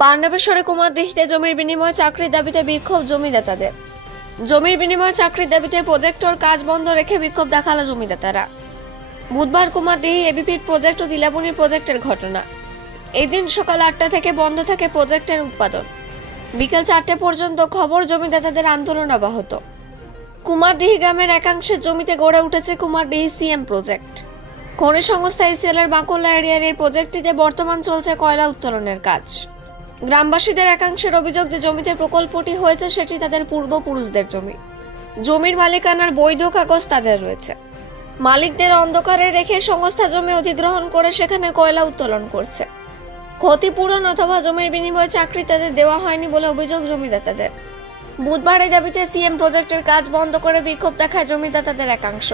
পাণ্ডবেশ্বরে কুমারদিঘিতে জমির বিনিময়ে চাকরির দাবিতে বিক্ষোভ জমিদাতাদের। জমির বিনিময়ে চাকরির দাবিতে প্রজেক্টর কাজ বন্ধ রেখে বিক্ষোভ দেখালো জমিদাতারা। বুধবার কুমারদিঘি এবিপির প্রজেক্ট ও তিলাবনী প্রজেক্টের ঘটনা। এই দিন সকাল 8টা থেকে বন্ধ থাকে প্রজেক্টের উৎপাদন। বিকেল 4টে পর্যন্ত খবর জমিদাতাদের আন্দোলন অব্যাহত। কুমারদিঘি গ্রামের একাংশের জমিতে গড়ে উঠেছে কুমারদিঘি সিএম প্রজেক্ট। খনি সংস্থা ইসিএলের বাঁকুড়া এরিয়ার এই প্রজেক্টটিতে বর্তমান চলছে কয়লা উত্তোলনের কাজ। গ্রামবাসীদের একাংশের অভিযোগ যে জমিতে প্রকল্পটি হয়েছে সেটি তাদের পূর্বপুরুষদের জমি। জমির মালিকানার বৈধ কাগজ তাদের রয়েছে। মালিকদের অন্ধকারে রেখে সংস্থা জমি অধিগ্রহণ করে সেখানে কয়লা উত্তোলন করছে। ক্ষতিপূরণ অথবা জমির বিনিময়ে চাকরি তাদের দেওয়া হয়নি বলে অভিযোগ জমিদাতাদের। বুধবার এই দাবিতে সিএম প্রজেক্টের কাজ বন্ধ করে বিক্ষোভ দেখায় জমিদাতাদের একাংশ।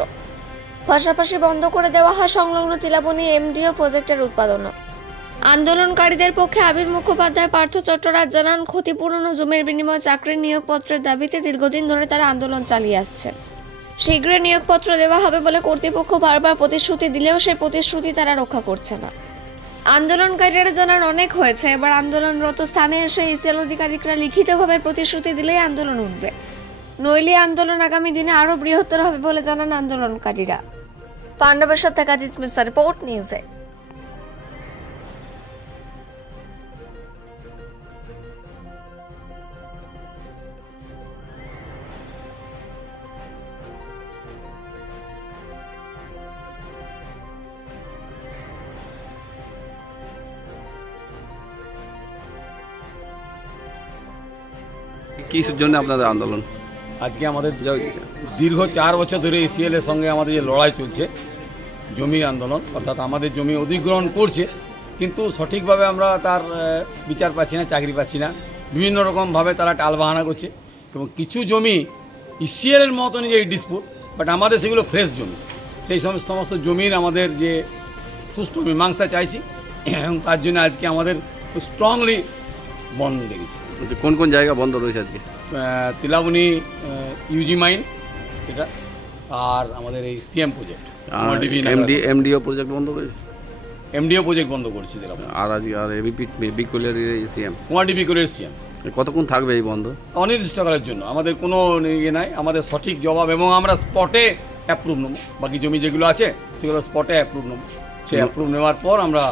পাশাপাশি বন্ধ করে দেওয়া হয় সংলগ্ন তিলাবনী এমডিও প্রজেক্টের উৎপাদনও। আন্দোলনকারীদের পক্ষে আবির মুখোপাধ্যায় পার্থ চট্টরাজ জানান, ক্ষতিপূরণ ও জমির বিনিময়ে চাকরির নিয়োগপত্রের দাবিতে দীর্ঘদিন ধরে তারা আন্দোলন চালিয়ে আসছে। শীঘ্রই নিয়োগপত্র দেওয়া হবে বলে কর্তৃপক্ষ বারবার প্রতিশ্রুতি দিলেও সেই প্রতিশ্রুতি তারা রক্ষা করছে না। আন্দোলনকারীরা জানান, অনেক হয়েছে, এবার আন্দোলনরত স্থানে এসে ইসিএল আধিকারিকরা লিখিতভাবে প্রতিশ্রুতি দিলেই আন্দোলন উঠবে, নইলে আন্দোলন আগামী দিনে আরো বৃহত্তর হবে বলে জানান আন্দোলনকারীরা। পাণ্ডবেশ্বর থেকে অজিত মিশ্রা, রিপোর্ট নিউজে। কিসের জন্য আপনাদের আন্দোলন? আজকে আমাদের দীর্ঘ 4 বছর ধরে ইসিএল এর সঙ্গে আমাদের যে লড়াই চলছে, জমি আন্দোলন, অর্থাৎ আমাদের জমি অধিগ্রহণ করছে, কিন্তু সঠিকভাবে আমরা তার বিচার পাচ্ছি না, চাকরি পাচ্ছি না। বিভিন্ন রকমভাবে তারা টালবাহানা করছে এবং কিছু জমি ইসিএল এর মতনই যে ডিসপুট, বাট আমাদের সেগুলো ফ্রেশ জমি। সেই সমস্ত জমির আমাদের যে সুষ্ঠু মীমাংসা চাইছি এবং তার জন্য আজকে আমাদের স্ট্রংলি বন্ধ দেখেছি। কোন কোন জায়গা বন্ধ রয়েছে আজকে? তিলাবনী ইউজি মাইন এটা, আর আমাদের এই সিএম প্রজেক্ট, এমডিও প্রজেক্ট বন্ধ রয়েছে। এমডিও প্রজেক্ট বন্ধ করছি। আর আজকে আর এবিপি বিকলের সিএম, কুমারডিবি বিকলের সিএম। কতক্ষণ থাকবে এই বন্ধ? অনির্দিষ্টকালের জন্য। আমাদের কোনো ইয়ে নাই, আমাদের সঠিক জবাব এবং আমরা স্পটে অ্যাপ্রুভ নেব। বাকি জমি যেগুলো আছে সেগুলো স্পটে অ্যাপ্রুভ নেব। সেই অ্যাপ্রুভ নেওয়ার পর আমরা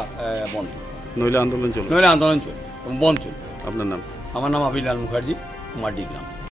বন্ধ, নইলে আন্দোলন চলবে। নইলে আন্দোলন চলবে এবং বন্ধ চলবে। আপনার নাম? আমার নাম অভিলাল মুখার্জি, কুমারডিঘি গ্রাম।